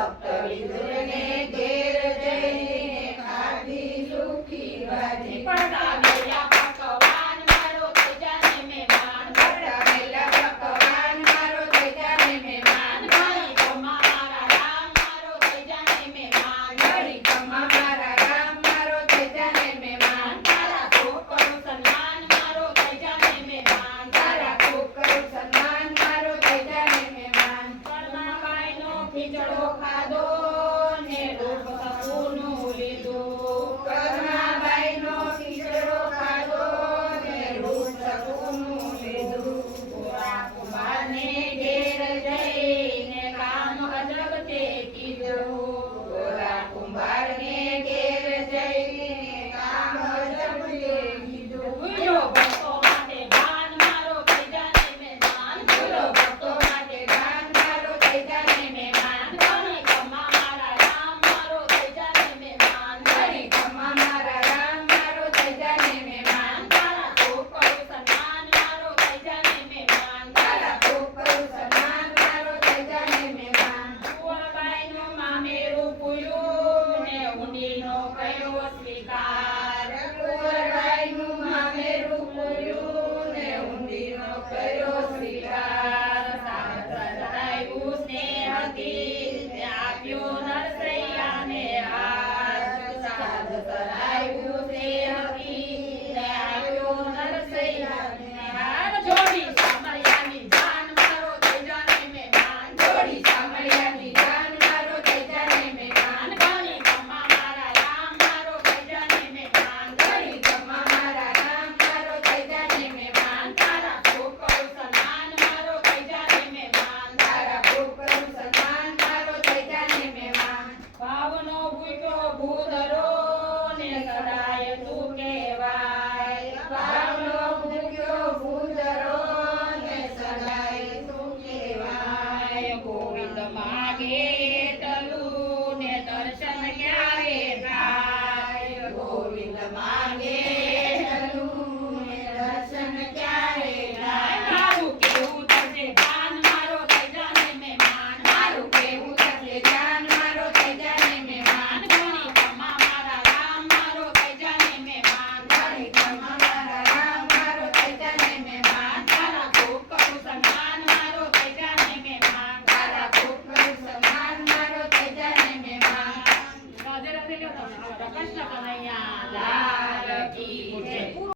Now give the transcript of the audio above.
of the religion. Pado. થયો આપ્યો નરસૈયાને હાથ